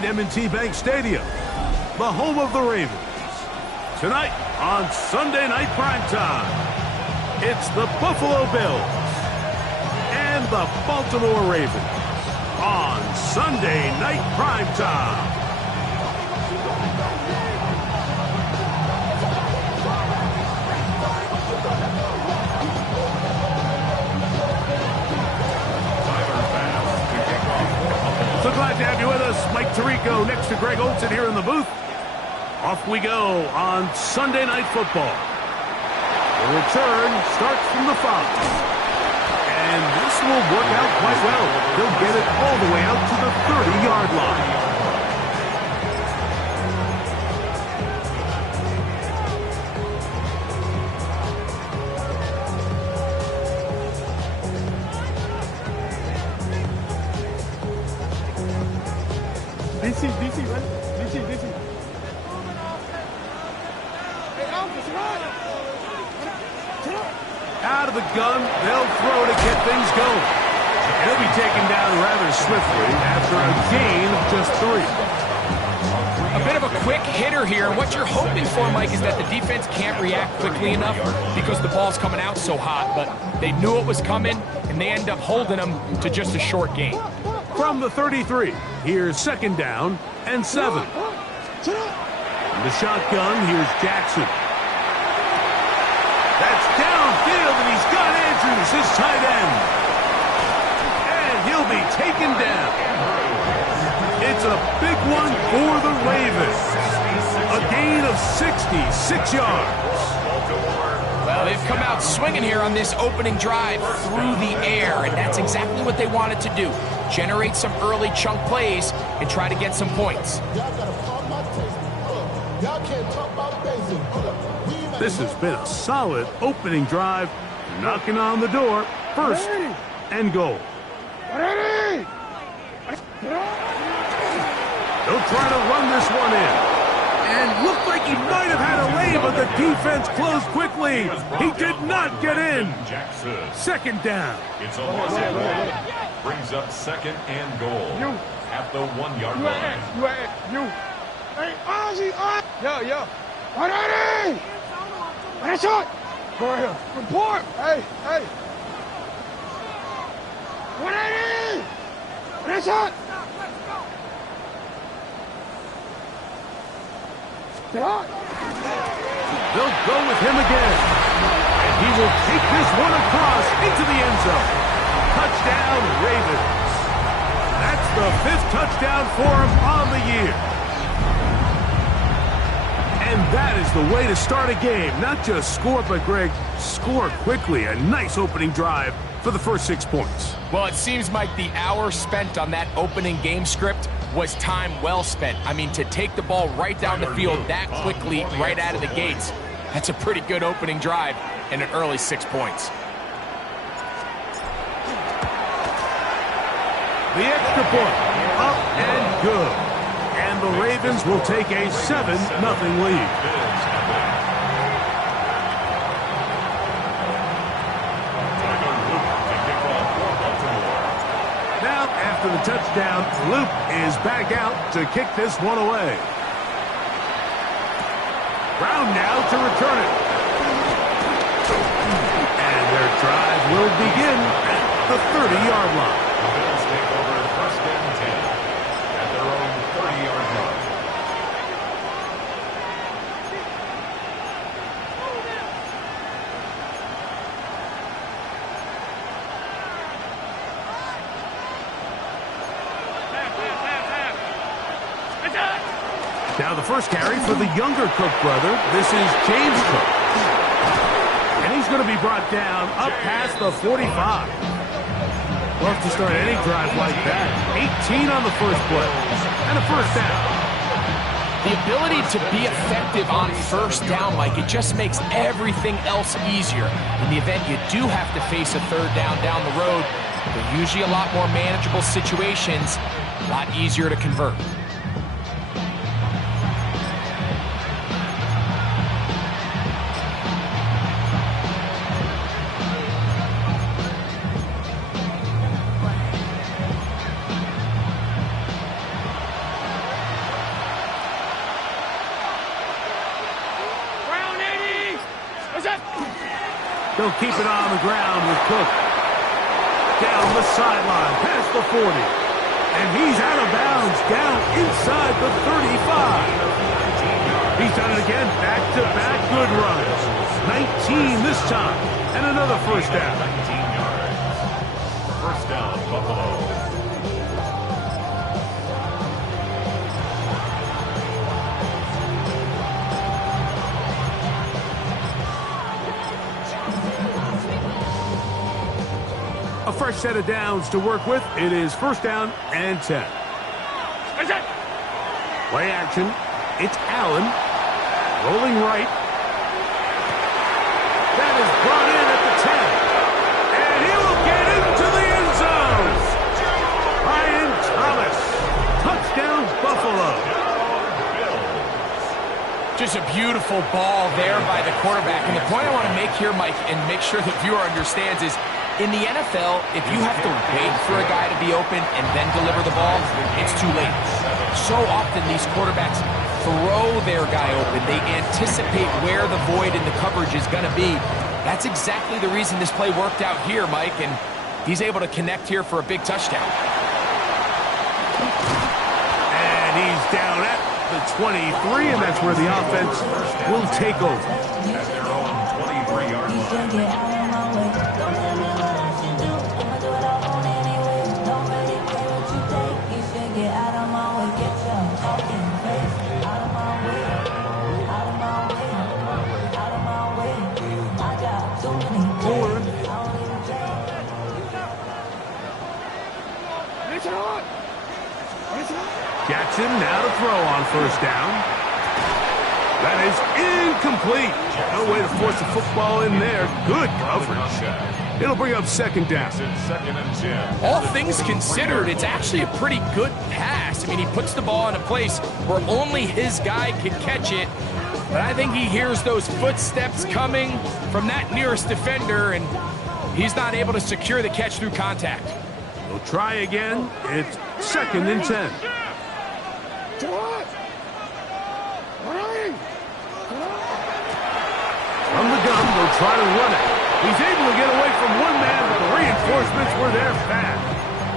behind M&T Bank Stadium, the home of the Ravens. Tonight on Sunday Night Primetime, it's the Buffalo Bills and the Baltimore Ravens on Sunday Night Primetime. So glad to have you with us. Mike Tirico next to Greg Olson here in the booth. Off we go on Sunday Night Football. The return starts from the 5. And this will work out quite well. They'll get it all the way out to the 30-yard line. DC, right? DC. Out of the gun, they'll throw to get things going. He'll be taken down rather swiftly after a gain of just 3. A bit of a quick hitter here, and what you're hoping for, Mike, is that the defense can't react quickly enough because the ball's coming out so hot, but they knew it was coming, and they end up holding them to just a short gain. From the 33, here's 2nd down and 7. In the shotgun, here's Jackson. That's downfield, and he's got Andrews, his tight end. And he'll be taken down. It's a big one for the Ravens. A gain of 66 yards. Well, they've come out swinging here on this opening drive through the air, and that's exactly what they wanted to do. Generate some early chunk plays and try to get some points. This has been a solid opening drive, knocking on the door, 1st and goal. They'll try to run this one in. And looked like he might have had a lane, but the defense closed quickly. He did not get in. 2nd down. It's a loss of 1. Brings up 2nd and goal at the 1-yard line. Hey, Ozzy, yo. Ready? That's it. Go right here. Report. Hey. Ready? That's it. They'll go with him again. And he will take this one across into the end zone. Touchdown, Ravens. That's the 5th touchdown for him on the year. And that is the way to start a game. Not just score, but, Greg, score quickly. A nice opening drive for the first 6 points. Well, it seems like the hour spent on that opening game script was time well spent. I mean, to take the ball right down the field that quickly, right out of the gates, that's a pretty good opening drive and an early 6 points. The extra point, up and good. And the Ravens will take a 7-0 lead. After the touchdown, Luke is back out to kick this one away. Brown now to return it. And their drive will begin at the 30-yard line. The Bills take over 1st and 10 at their own 30-yard line. Now the first carry for the younger Cook brother. This is James Cook. And he's going to be brought down up past the 45. Love to start any drive like that. 18 on the first play. And a 1st down. The ability to be effective on 1st down, Mike, it just makes everything else easier. In the event you do have to face a 3rd down the road, they're usually a lot more manageable situations, a lot easier to convert. He'll keep it on the ground with Cook. Down the sideline, past the 40. And he's out of bounds, down inside the 35. He's done it again, back-to-back good runs. 19 this time, and another first down. 19 yards. First down, Buffalo. A fresh set of downs to work with. It is first down and 10. Play action. It's Allen. Rolling right. That is brought in at the 10. And he will get into the end zone. Ryan Thomas. Touchdown, Buffalo. Just a beautiful ball there by the quarterback. And the point I want to make here, Mike, and make sure the viewer understands is, in the NFL, if you have to wait for a guy to be open and then deliver the ball, it's too late. So often these quarterbacks throw their guy open. They anticipate where the void in the coverage is going to be. That's exactly the reason this play worked out here, Mike, and he's able to connect here for a big touchdown. And he's down at the 23, and that's where the offense will take over. At their own 23-yard line. Jackson now to throw on first down. That is incomplete. No way to force the football in there. Good coverage. It'll bring up second down. Second and 10. All things considered, it's actually a pretty good pass. I mean, he puts the ball in a place where only his guy can catch it. But I think he hears those footsteps coming from that nearest defender, and he's not able to secure the catch through contact. We'll try again. It's second and 10. From the gun, they'll try to run it. He's able to get away from one man, but the reinforcements were there fast.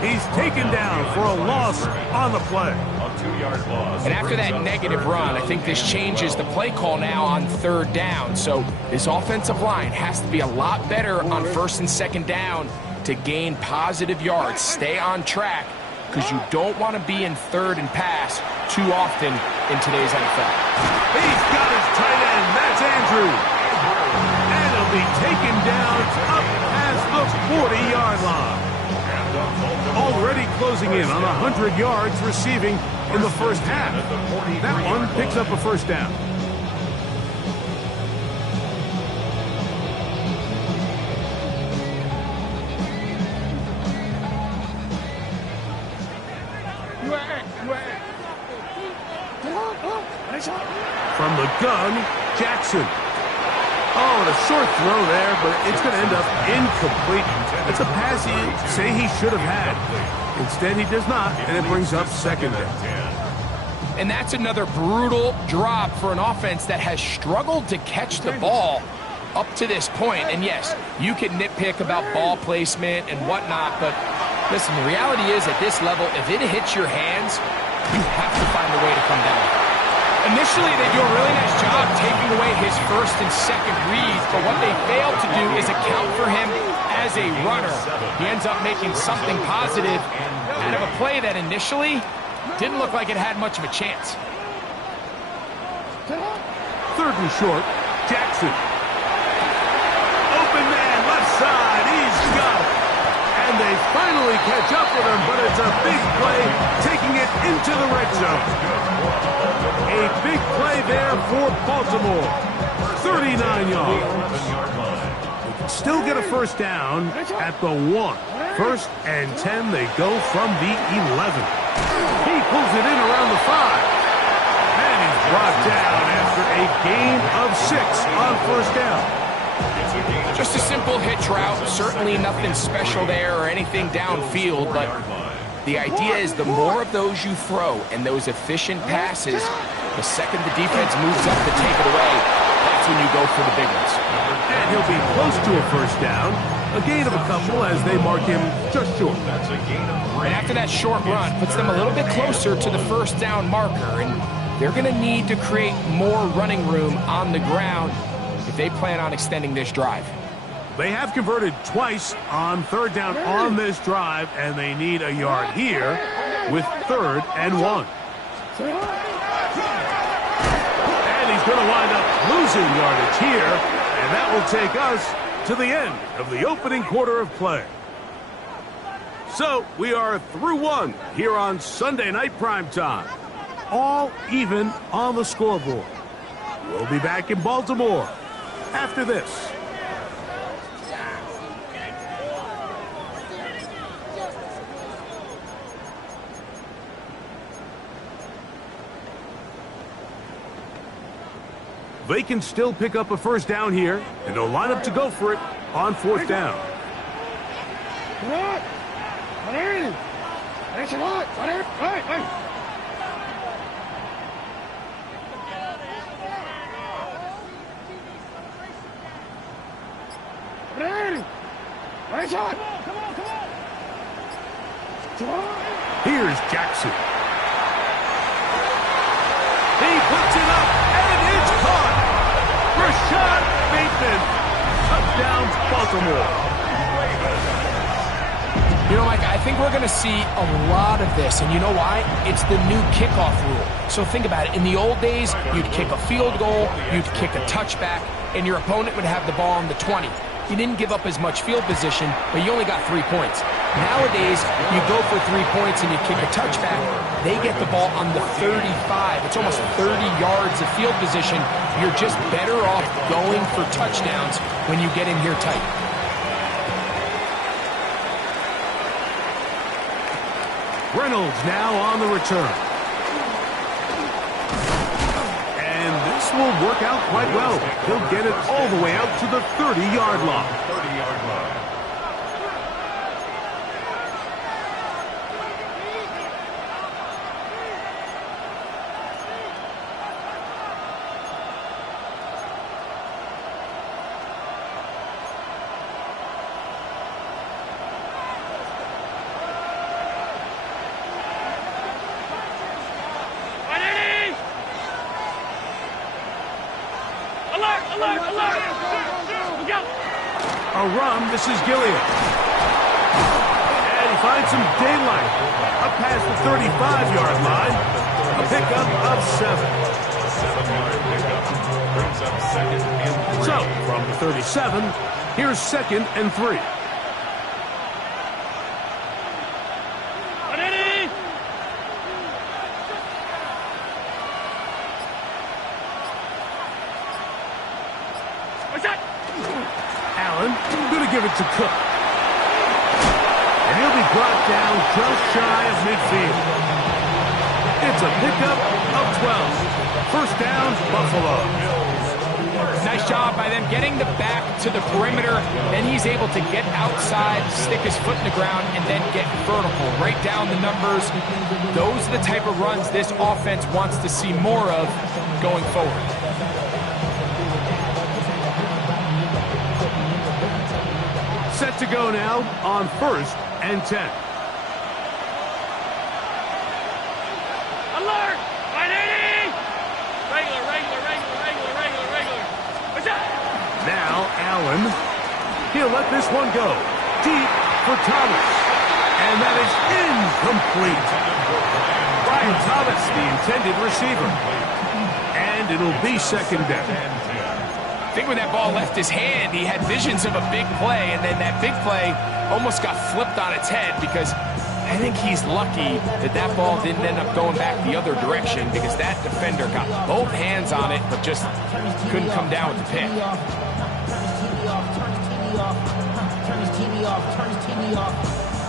He's taken down for a loss on the play. A 2-yard loss. And after that negative run, I think this changes the play call now on third down. So this offensive line has to be a lot better on first and second down to gain positive yards. Stay on track, because you don't want to be in third and pass too often in today's NFL. He's got his tight end. That's Andrews. And he'll be taken down up past the 40-yard line. Already closing in on 100 yards receiving in the first half. That one picks up a first down. From the gun, Jackson. Oh, and a short throw there, but it's going to end up incomplete. It's a pass he'd say he should have had. Instead, he does not, and it brings up second down. And that's another brutal drop for an offense that has struggled to catch the ball up to this point. And yes, you can nitpick about ball placement and whatnot, but listen, the reality is at this level, if it hits your hands, you have to find a way to come down. Initially, they do a really nice job taking away his first and second reads, but what they fail to do is account for him as a runner. He ends up making something positive out of a play that initially didn't look like it had much of a chance. Third and short, Jackson. Open man, left side, he's got it. And they finally catch up with him, but it's a big play, taking it into the red zone. A big play there for Baltimore. 39 yards. They can still get a first down at the 1. First and 10, they go from the 11. He pulls it in around the 5. And he's brought down after a gain of 6 on first down. Just a simple hitch route. Certainly nothing special there or anything downfield, but the idea is the more of those you throw and those efficient passes, the second the defense moves up to take it away, that's when you go for the big ones. And he'll be close to a first down. A gain of a couple as they mark him just short. That's a gain of 3. And after that short run, puts them a little bit closer to the first down marker. And they're going to need to create more running room on the ground if they plan on extending this drive. They have converted twice on third down on this drive, and they need a yard here with 3rd and 1. And he's going to wind up losing yardage here, and that will take us to the end of the opening quarter of play. So we are through 1 here on Sunday Night Primetime. All even on the scoreboard. We'll be back in Baltimore after this. They can still pick up a first down here, and they'll line up to go for it on 4th down. Here's Jackson. He puts it up, and it's caught. Rashad Bateman. Touchdown, Baltimore. You know, Mike, I think we're going to see a lot of this, and you know why? It's the new kickoff rule. So think about it. In the old days, you'd kick a field goal, you'd kick a touchback, and your opponent would have the ball on the 20. You didn't give up as much field position, but you only got 3 points. Nowadays, you go for 3 points and you kick a touchback. They get the ball on the 35. It's almost 30 yards of field position. You're just better off going for touchdowns when you get in here tight. Reynolds now on the return. And this will work out quite well. He'll get it all the way out to the 30-yard line. 30-yard line. A run, this is Gilliam. And he finds some daylight. Up past the 35-yard line. A pickup of 7. 7-yard pickup. Brings up 2nd and 3. So, from the 37, here's 2nd and 3. Going to give it to Cook. And he'll be brought down just shy of midfield. It's a pickup of 12. First down, Buffalo. Nice job by them getting the back to the perimeter. Then he's able to get outside, stick his foot in the ground, and then get vertical. Right down the numbers. Those are the type of runs this offense wants to see more of going forward. Set to go now on 1st and 10. Alert! 180! Regular. What's up? Now Allen. He'll let this one go. Deep for Thomas. And that is incomplete. Brian Thomas, the intended receiver. And it'll be 2nd down. I think when that ball left his hand, he had visions of a big play, and then that big play almost got flipped on its head because I think he's lucky that that ball didn't end up going back the other direction because that defender got both hands on it but just couldn't come down with the pick.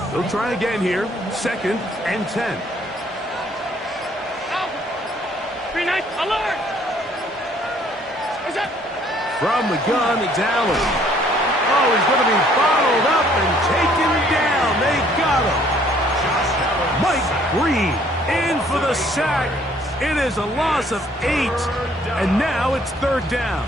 They'll try again here. 2nd and 10. Green Knight, alert! What's up? From the gun, it's Allen. Oh, he's going to be bottled up and taken down. They got him. Mike Green in for the sack. It is a loss of 8. And now it's 3rd down.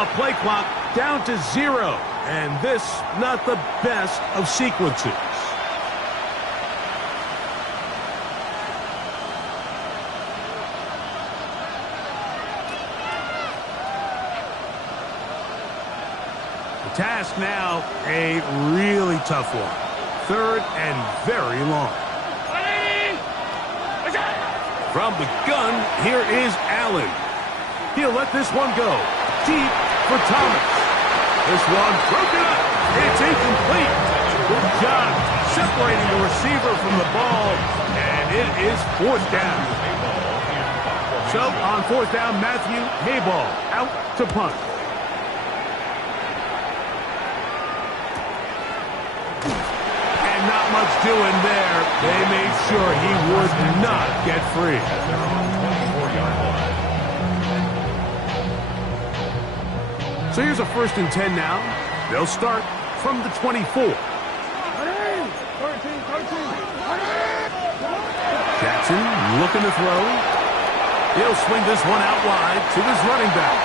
The play clock down to 0. And this, not the best of sequences. The task now, a really tough one. 3rd and very long. From the gun, here is Allen. He'll let this one go. Deep for Thomas. This one broken up. It's incomplete. Good job separating the receiver from the ball. And it is 4th down. So on 4th down, Matthew Hayball out to punt. And not much doing there. They made sure he would not get free. So here's a 1st and 10 now. They'll start from the 24. Jackson looking to throw. He'll swing this one out wide to his running back.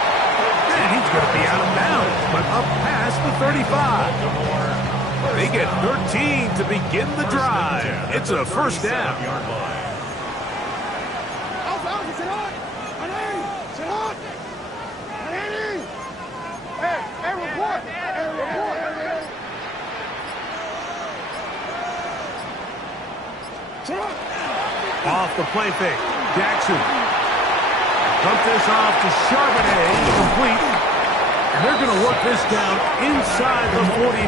And he's going to be out of bounds, but up past the 35. They get 13 to begin the drive. It's a 1st down. Off the play fake. Jackson. Dump this off to Charbonnet. Complete. And they're going to work this down inside the 45.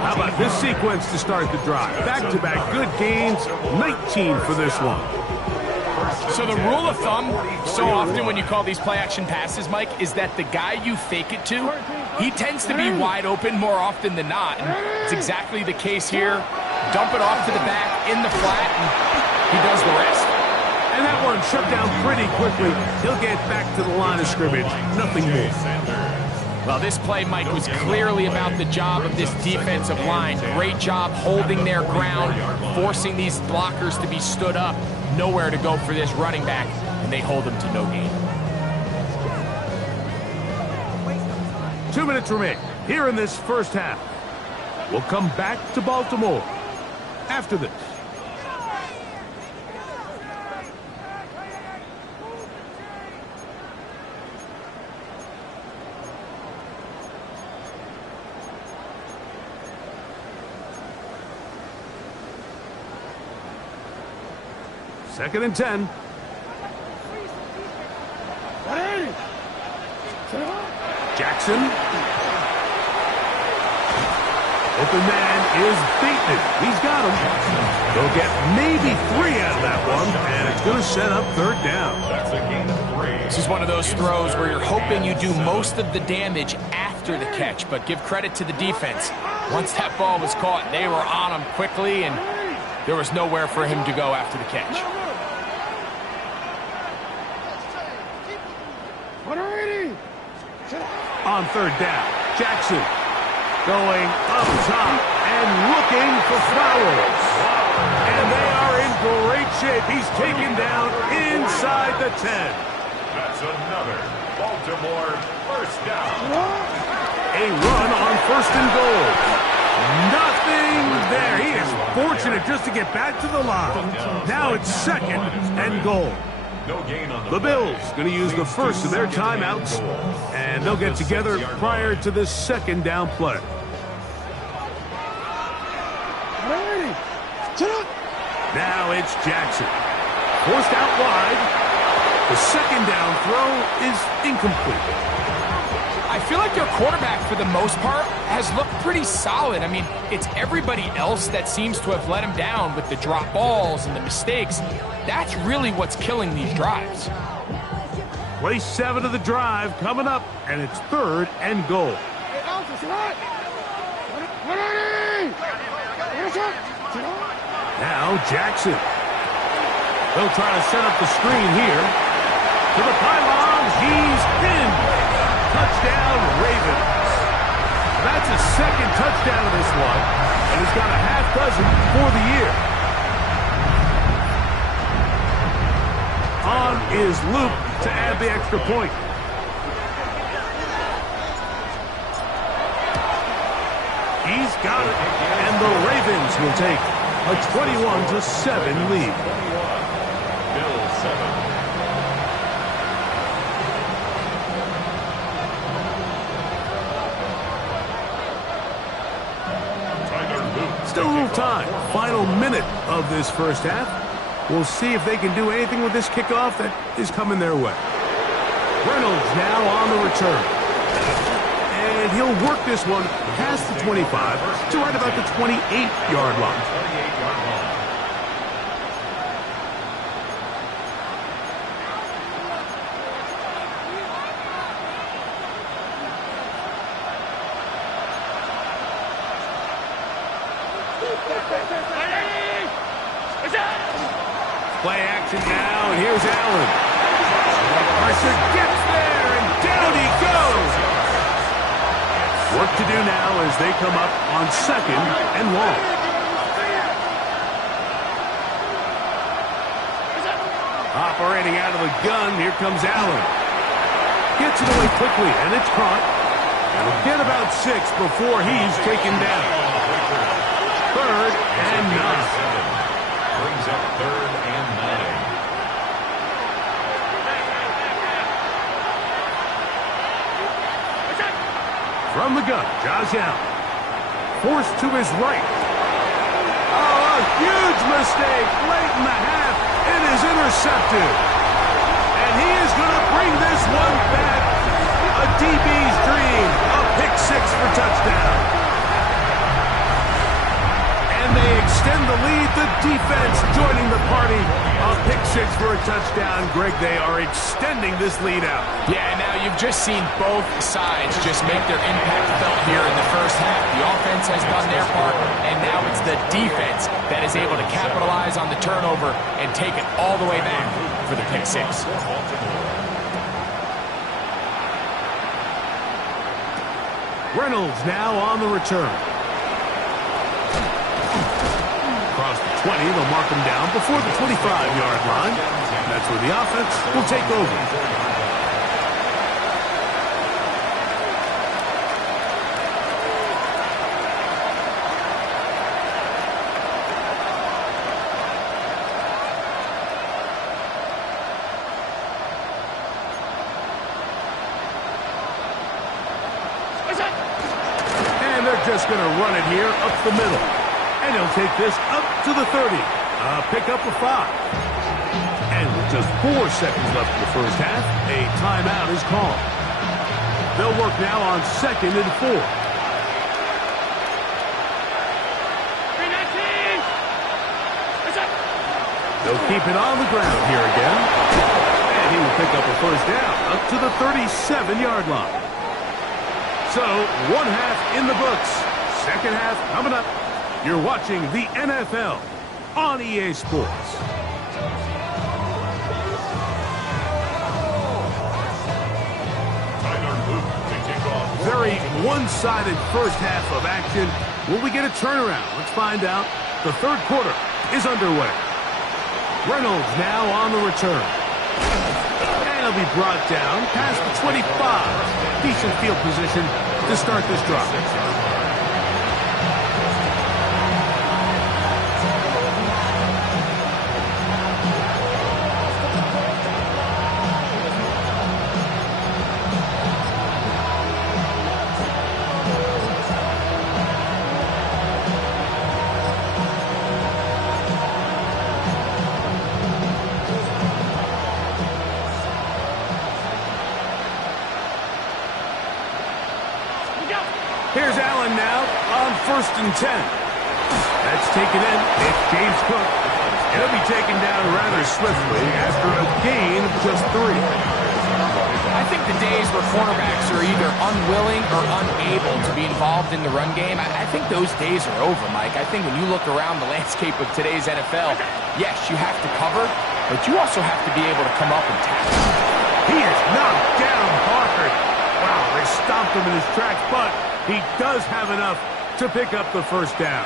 How about this sequence to start the drive? Back-to-back good gains. 19 for this one. So the rule of thumb, so often when you call these play-action passes, Mike, is that the guy you fake it to, he tends to be wide open more often than not. And it's exactly the case here. Dump it off to the back in the flat, and he does the rest. And that one shut down pretty quickly. He'll get back to the line of scrimmage. Nothing more. Well, this play, Mike, was clearly about the job of this defensive line. Great job holding their ground, forcing these blockers to be stood up. Nowhere to go for this running back, and they hold him to no gain. 2 minutes remain here in this 1st half. We'll come back to Baltimore after this. Second and 10. Jackson. Open man is beaten. He's got him. They'll get maybe 3 out of that one, and it's going to set up 3rd down. That's a gain of 3. This is one of those throws where you're hoping you do most of the damage after the catch, but give credit to the defense. Once that ball was caught, they were on him quickly, and there was nowhere for him to go after the catch. On 3rd down, Jackson going up top and looking for Flowers. And they are in great shape. He's taken down inside the 10. That's another Baltimore 1st down. A run on 1st and goal. Nothing there. He is fortunate just to get back to the line. Now it's 2nd and goal. No gain on The Bills going to use the first of their timeouts, and they'll get together prior to this 2nd down play. Now it's Jackson. Forced out wide. The 2nd down throw is incomplete. I feel like their quarterback, for the most part, has looked pretty solid. I mean, it's everybody else that seems to have let him down with the drop balls and the mistakes. That's really what's killing these drives. Play 7 of the drive coming up, and it's 3rd and goal. Now Jackson. They'll try to set up the screen here. To the pylon, he's pinned. Touchdown, Ravens. That's his 2nd touchdown of this one, and he's got a half dozen for the year. On is Luke to add the extra point. got it. And the Ravens will take a 21-7 lead. Bills 7. Still a little time. Final minute of this first half. We'll see if they can do anything with this kickoff that is coming their way. Reynolds now on the return. And he'll work this one past the 25 to right about the 28-yard line. Play action now, and here's Allen. Archer gets there, and down he goes. Work to do now as they come up on 2nd and long. Operating out of the gun, here comes Allen. Gets it away quickly, and it's caught. It'll get about 6 before he's taken down. 3rd and 9. Brings up 3rd and 9. From the gun, Josh Allen. Forced to his right. Oh, a huge mistake late in the half. It is intercepted. And he is going to bring this one back. A DB's dream. A pick 6 for touchdown. And they extend the lead. The defense joining the party. A pick 6 for a touchdown. Greg, they are extending this lead out. Yeah, now you've just seen both sides just make their impact felt here in the first half. The offense has done their part, and now it's the defense that is able to capitalize on the turnover and take it all the way back for the pick 6. Reynolds now on the return. Across the 20, they'll mark him down before the 25-yard line. That's where the offense will take over. And they're just going to run it here up the middle. And he'll take this up to the 30. Pick up a 5. And with just 4 seconds left in the first half, a timeout is called. They'll work now on 2nd and 4. They'll keep it on the ground here again. And he will pick up a first down up to the 37-yard line. So, 1 half in the books. 2nd half coming up. You're watching the NFL on EA Sports. Very one-sided first half of action. Will we get a turnaround? Let's find out. The 3rd quarter is underway. Reynolds now on the return. And he'll be brought down past the 25. Decent field position to start this drive. Here's Allen now on 1st and 10. That's taken in. It's James Cook. He'll be taken down rather swiftly after a gain of just 3. I think the days where cornerbacks are either unwilling or unable to be involved in the run game, I think those days are over, Mike. I think when you look around the landscape of today's NFL, yes, you have to cover, but you also have to be able to come up and tackle. He is knocked down hard. Wow, they stopped him in his tracks, but he does have enough to pick up the first down.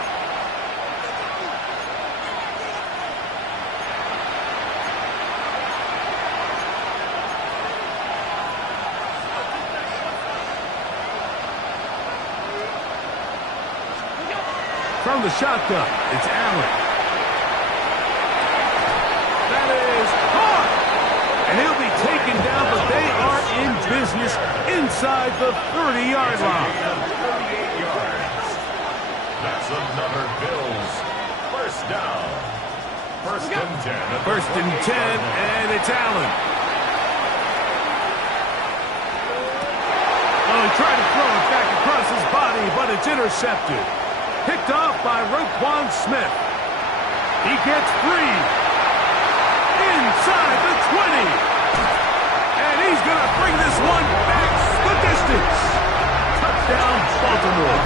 from the shotgun. It's Allen. That is caught. And he'll be taken down, but they are in business inside the 30-yard line. 38 yards. That's another Bills first down. First and 10. First and 10, and it's Allen. Oh, he tried to throw it back across his body, but it's intercepted. Picked off by Roquan Smith. He gets free. Inside the 20. And he's going to bring this one back the distance. Touchdown, Baltimore.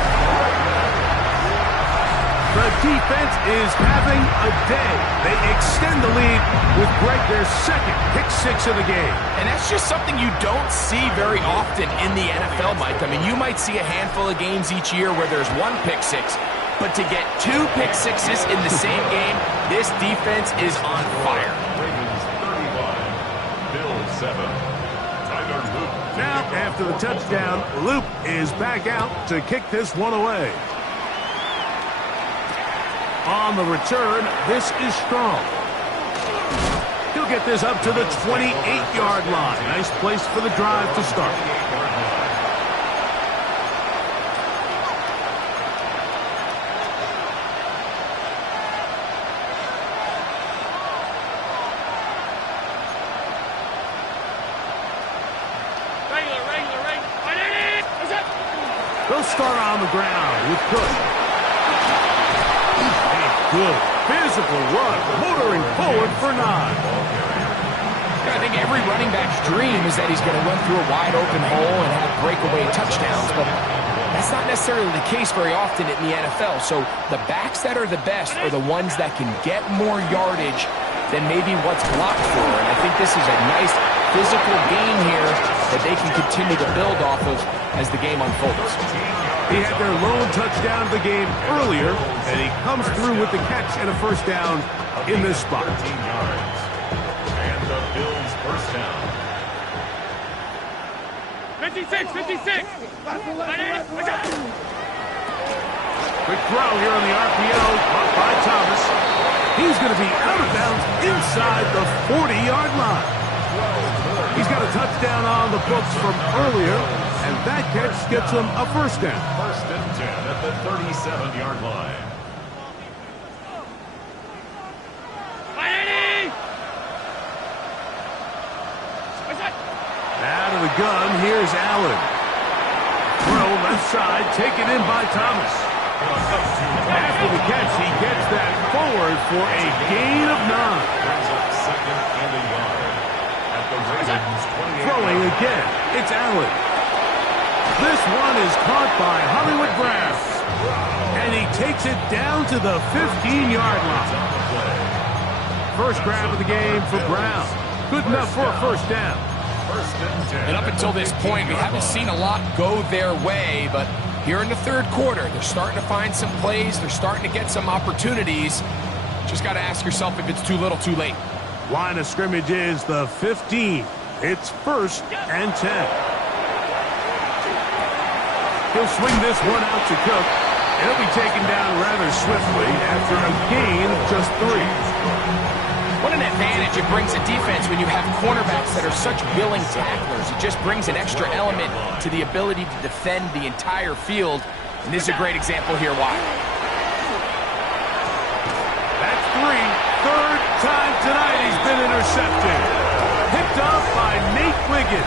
The defense is having a day. They extend the lead with their second pick six of the game. And that's just something you don't see very often in the NFL, Mike. I mean, you might see a handful of games each year where there's one pick six, but to get two pick sixes in the same game, this defense is on fire. Ravens 31, Bills 7. Tyler Loop. Now, after the touchdown, Loop is back out to kick this one away. On the return, this is Strong. He'll get this up to the 28-yard line. Nice place for the drive to start. They'll start on the ground with Cook. Good physical run, motoring forward for 9. I think every running back's dream is that he's going to run through a wide open hole and have breakaway touchdowns, but that's not necessarily the case very often in the NFL. So the backs that are the best are the ones that can get more yardage than maybe what's blocked for. And I think this is a nice physical gain here that they can continue to build off of as the game unfolds. He had their lone touchdown of the game earlier, and he comes through with the catch and a first down in this spot. 13 yards. And the Bills first down. 56. Quick throw here on the RPO, caught by Thomas. He's going to be out of bounds inside the 40-yard line. He's got a touchdown on the books from earlier, and that catch gets him a first down. First and 10 at the 37-yard line. Out of the gun, here's Allen. Throw left side, taken in by Thomas. After the catch, he gets that forward for a gain of 9. Brings up second and a yard. At the Ravens 28. Throwing again, it's Allen. This one is caught by Hollywood Brown. And he takes it down to the 15-yard line. First grab of the game for Brown. Good enough for a first down. First and 10. And up until this point, we haven't seen a lot go their way, but here in the third quarter, they're starting to find some plays. They're starting to get some opportunities. Just got to ask yourself if it's too little, too late. Line of scrimmage is the 15. It's first and 10. He'll swing this one out to Cook. He'll be taken down rather swiftly after a gain of just 3. What an advantage it brings a defense when you have cornerbacks that are such willing tacklers. It just brings an extra element to the ability to defend the entire field. And this is a great example here why. That's 3. Third time tonight he's been intercepted. Picked off by Nate Wiggins.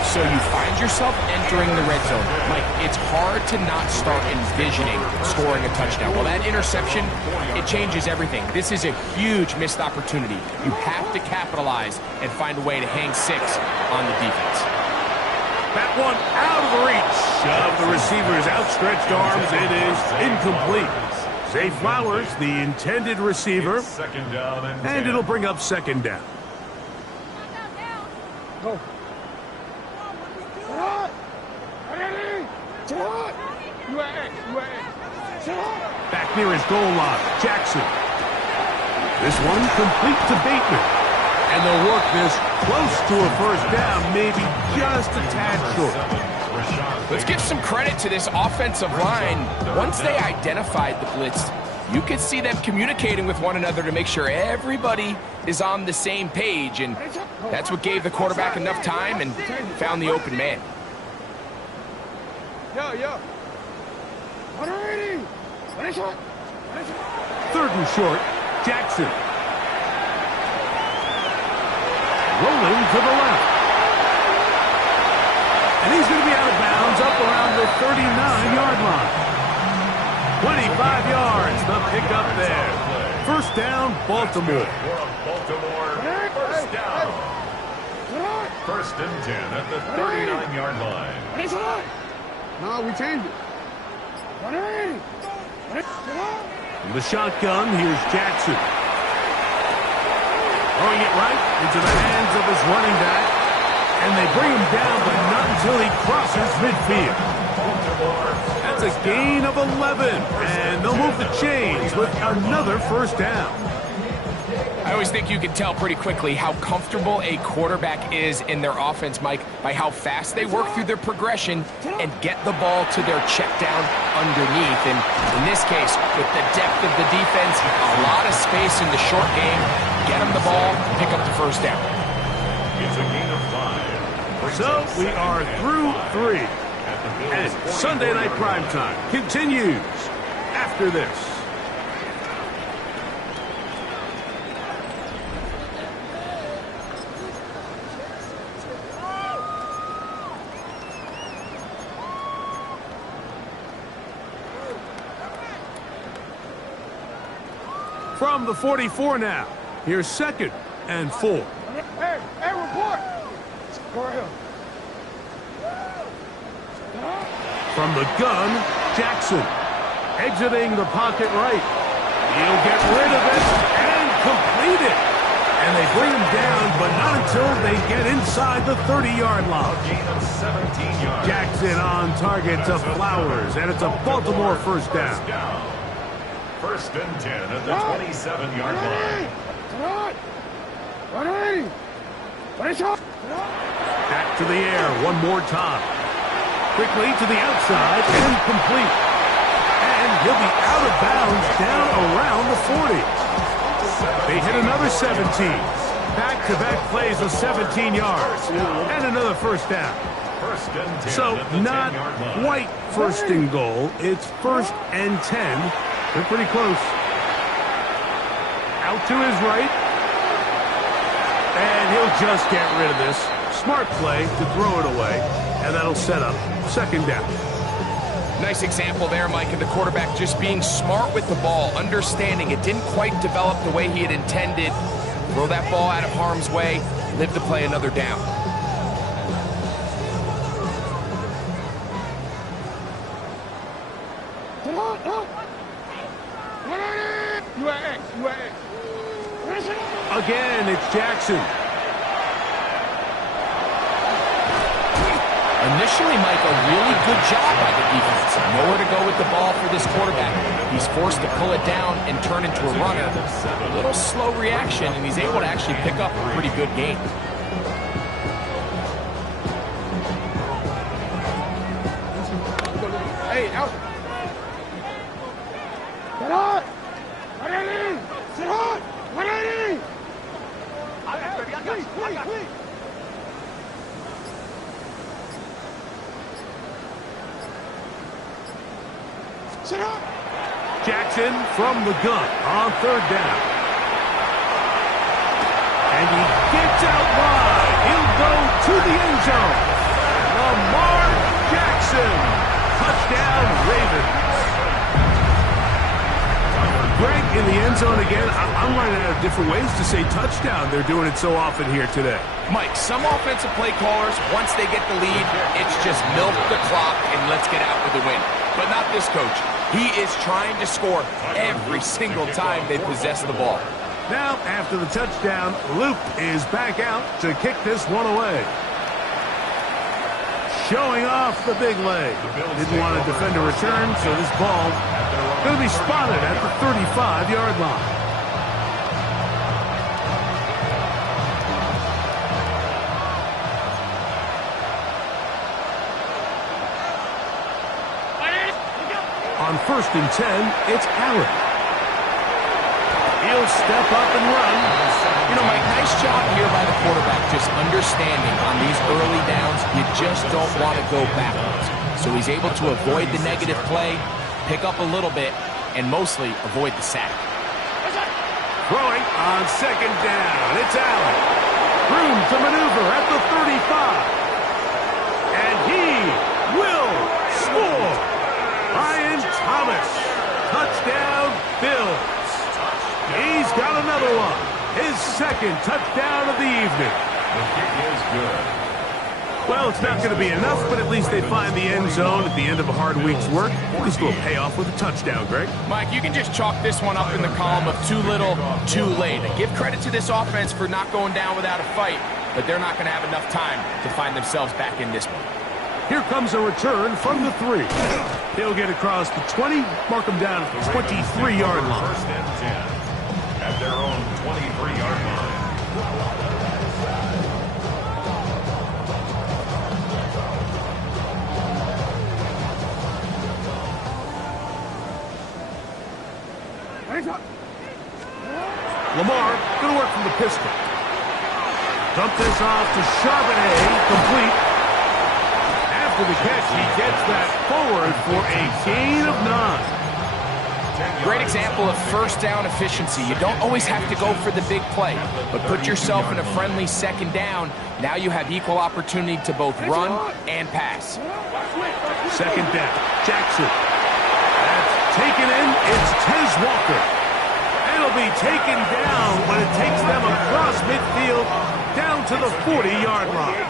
So you find yourself entering the red zone. Mike, it's hard to not start envisioning scoring a touchdown. Well, that interception, it changes everything. This is a huge missed opportunity. You have to capitalize and find a way to hang 6 on the defense. That one out of the reach of the receiver's outstretched arms. It is incomplete. Zay Flowers, the intended receiver, Second down and 10. and it'll bring up second down. Go. Back near his goal line, Jackson. This one complete to Bateman. And they'll work this close to a first down, maybe just a tad short. Let's give some credit to this offensive line. Once they identified the blitz, you could see them communicating with one another to make sure everybody is on the same page, and that's what gave the quarterback enough time and found the open man. Third and short, Jackson. Rolling to the left. And he's going to be out of bounds up around the 39-yard line. 25 yards, the pickup there. First down, Baltimore. First down. First and 10 at the 39-yard line. No, we changed it. In the shotgun, here's Jackson. Throwing it right into the hands of his running back. And they bring him down, but not until he crosses midfield. That's a gain of 11. And they'll move the chains with another first down. I always think you can tell pretty quickly how comfortable a quarterback is in their offense, Mike, by how fast they work through their progression and get the ball to their check down underneath. And in this case, with the depth of the defense, a lot of space in the short game, get them the ball, pick up the first down. It's a gain of 5. So we are through 3. And Sunday Night Primetime continues after this. From the 44 now, here's second and 4. Hey, report. Go ahead. From the gun, Jackson. Exiting the pocket right. He'll get rid of it and complete it. And they bring him down, but not until they get inside the 30-yard line. Gain of 17 yards. Jackson on target to Flowers, and it's a Baltimore first down. First and 10 at the 27-yard line. Back to the air one more time. Quickly to the outside and complete. And he'll be out of bounds down around the 40. They hit another 17. Back-to-back plays of 17 yards. And another first down. First and 10 So at the not 10-yard line. quite first and goal. It's first and 10. They're pretty close. Out to his right. And he'll just get rid of this. Smart play to throw it away. And that'll set up second down. Nice example there, Mike, of the quarterback just being smart with the ball, understanding it didn't quite develop the way he had intended. Throw that ball out of harm's way, live to play another down. Again, it's Jackson. Initially, Mike, a really good job by the defense. Nowhere to go with the ball for this quarterback. He's forced to pull it down and turn into a runner. A little slow reaction, and he's able to actually pick up a pretty good game. Hey, out. Get on. What are you? Sit on. What are you? Wait. Sit up. Jackson from the gun on third down. And he gets out wide. He'll go to the end zone. Lamar Jackson. Touchdown, Ravens. Greg in the end zone again. I'm running out of different ways to say touchdown. They're doing it so often here today. Mike, some offensive play callers, once they get the lead, it's just milk the clock and let's get out with the win. But not this coach. He is trying to score every single time they possess the ball. Now, after the touchdown, Luke is back out to kick this one away. Showing off the big leg. Didn't want to defend a return, so this ball going to be spotted at the 35-yard line. 1st and 10, it's Allen. He'll step up and run. You know, Mike, nice job here by the quarterback, just understanding on these early downs, you just don't want to go backwards. So he's able to avoid the negative play, pick up a little bit, and mostly avoid the sack. Throwing on 2nd down, it's Allen. Room to maneuver at the 35. And he will score. Ryan Thomas. Touchdown, Bills. He's got another one. His 2nd touchdown of the evening. The kick is good. Well, it's not going to be enough, but at least they find the end zone at the end of a hard week's work. This will pay off with a touchdown, Greg. Mike, you can just chalk this one up in the column of too little, too late. Give credit to this offense for not going down without a fight, but they're not going to have enough time to find themselves back in this one. Here comes a return from the 3. He'll get across the 20, mark him down at the 23-yard line. 1st and 10 at their own 23-yard line. Lamar going to work from the pistol. Dump this off to Charbonnet, complete. After the catch, he gets that forward for a gain of 9. Great example of 1st down efficiency. You don't always have to go for the big play, but put yourself in a friendly 2nd down. Now you have equal opportunity to both run and pass. 2nd down, Jackson. That's taken in. It's Tez Walker. It'll be taken down when it takes them across midfield down to the 40-yard line.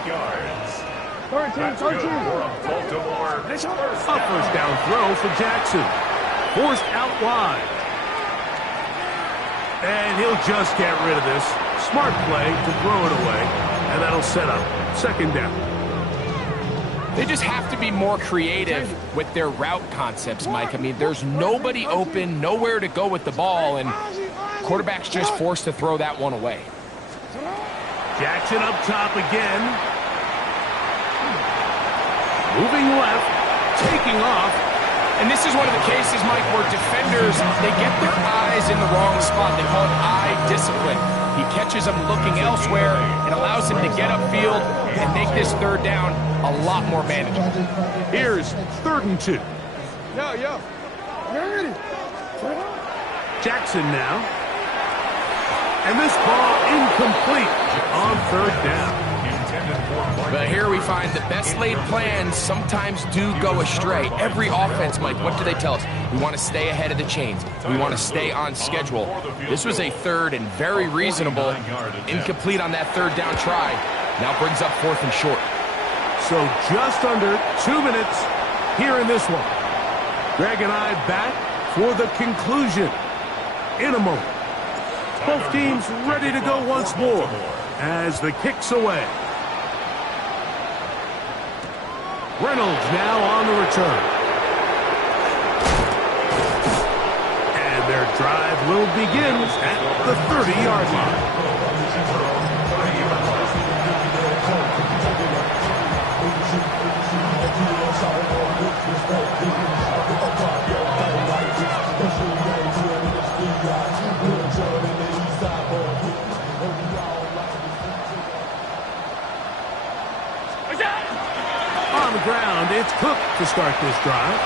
13. Baltimore. A 1st down throw for Jackson. Forced out wide. And he'll just get rid of this. Smart play to throw it away. And that'll set up 2nd down. They just have to be more creative with their route concepts, Mike. I mean, there's nobody open, nowhere to go with the ball, and quarterback's just forced to throw that one away. Jackson up top again. Moving left. Taking off. And this is one of the cases, Mike, where defenders, they get their eyes in the wrong spot. They call it eye discipline. He catches them looking elsewhere. It allows him to get upfield and make this 3rd down a lot more manageable. Here's 3rd and 2. Yo. Jackson now. And this ball incomplete on 3rd down. But here we find the best laid plans sometimes do go astray. Every offense, Mike, what do they tell us? We want to stay ahead of the chains. We want to stay on schedule. This was a 3rd and very reasonable. Incomplete on that 3rd down try. Now brings up 4th and short. So just under 2 minutes here in this one. Greg and I back for the conclusion in a moment. Both teams ready to go once more as the kick's away. Reynolds now on the return. And their drive will begin at the 30-yard line. On the ground, it's Cook to start this drive.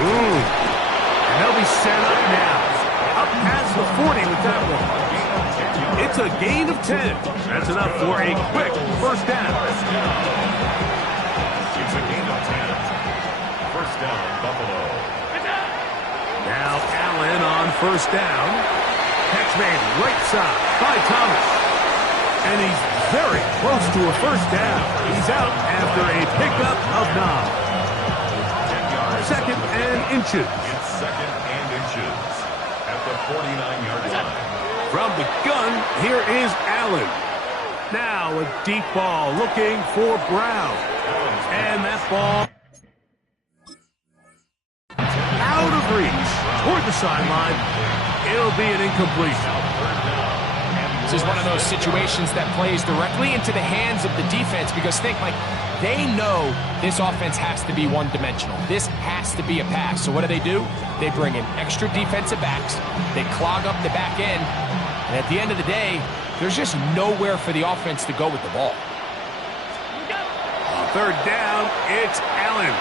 And they'll be set up now. Up past the 40 with that one. It's a gain of 10. That's enough for a quick 1st down. It's a gain of 10. 1st down, Buffalo. Now Allen on 1st down. Catch made right side by Thomas. And he's very close to a 1st down. He's out after a pickup of 9. 2nd and inches. It's 2nd and inches at the 49-yard line. From the gun, here is Allen. Now a deep ball looking for Brown. And that ball out of reach toward the sideline. It'll be an incompletion. downs is one of those situations that plays directly into the hands of the defense, because think, Mike, they know this offense has to be one-dimensional. This has to be a pass. So what do? They bring in extra defensive backs. They clog up the back end. And at the end of the day, there's just nowhere for the offense to go with the ball. On third down, it's Allen.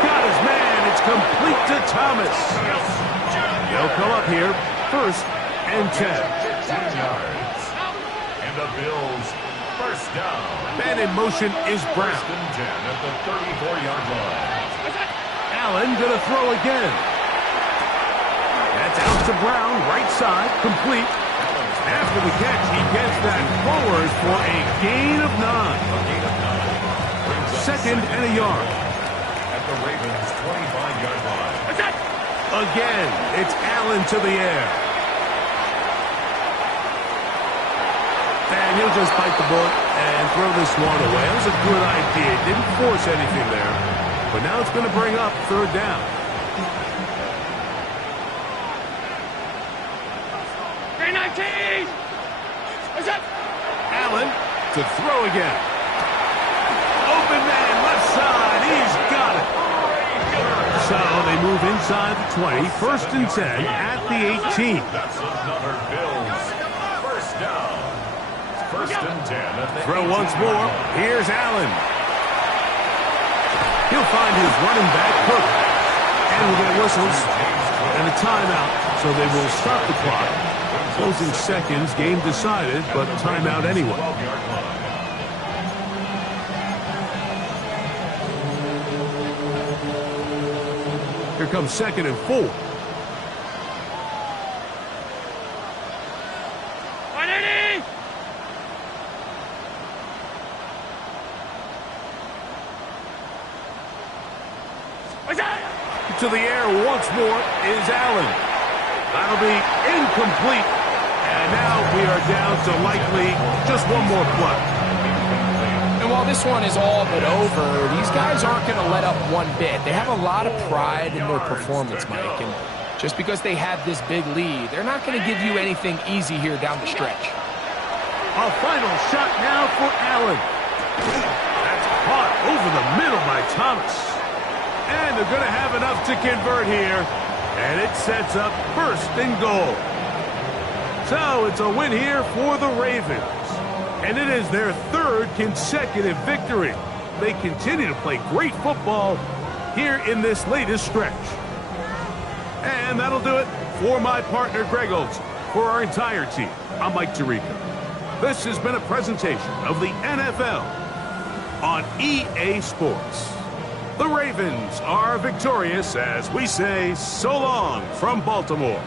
Got his man. It's complete to Thomas. They'll come up here. First and 10. 10 yards. And the Bills first down. Man in motion is Brown. First and 10 at the 34-yard line. Allen going to throw again. That's out to Brown, right side, complete. After the catch, he gets that forward for a gain of 9. Second and a yard. At the Ravens' 25-yard line. Again, it's Allen to the air. And he'll just bite the bullet and throw this one away. That was a good idea. Didn't force anything there. But now it's going to bring up third down. Allen to throw again. Open man, left side. He's got it. So they move inside the 20. First and 10 at the 18. That's another Bills first down. First and 10 at the Throw 18. once more. Here's Allen. He'll find his running back perfect. And we'll get whistles and a timeout, so they will stop the clock. Closing seconds, game decided, but timeout anyway. 12-yard line. Here comes second and 4. To the air once more is Allen. That'll be incomplete. And now we are down to likely just one more play. And while this one is all but over, these guys aren't going to let up one bit. They have a lot of pride in their performance, Mike. And just because they have this big lead, they're not going to give you anything easy here down the stretch. A final shot now for Allen. That's caught over the middle by Thomas. And they're going to have enough to convert here. And it sets up first and goal. So it's a win here for the Ravens. And it is their third consecutive victory. They continue to play great football here in this latest stretch. And that'll do it for my partner, Greg Olson. For our entire team, I'm Mike Tirico. This has been a presentation of the NFL on EA Sports. The Ravens are victorious as we say so long from Baltimore.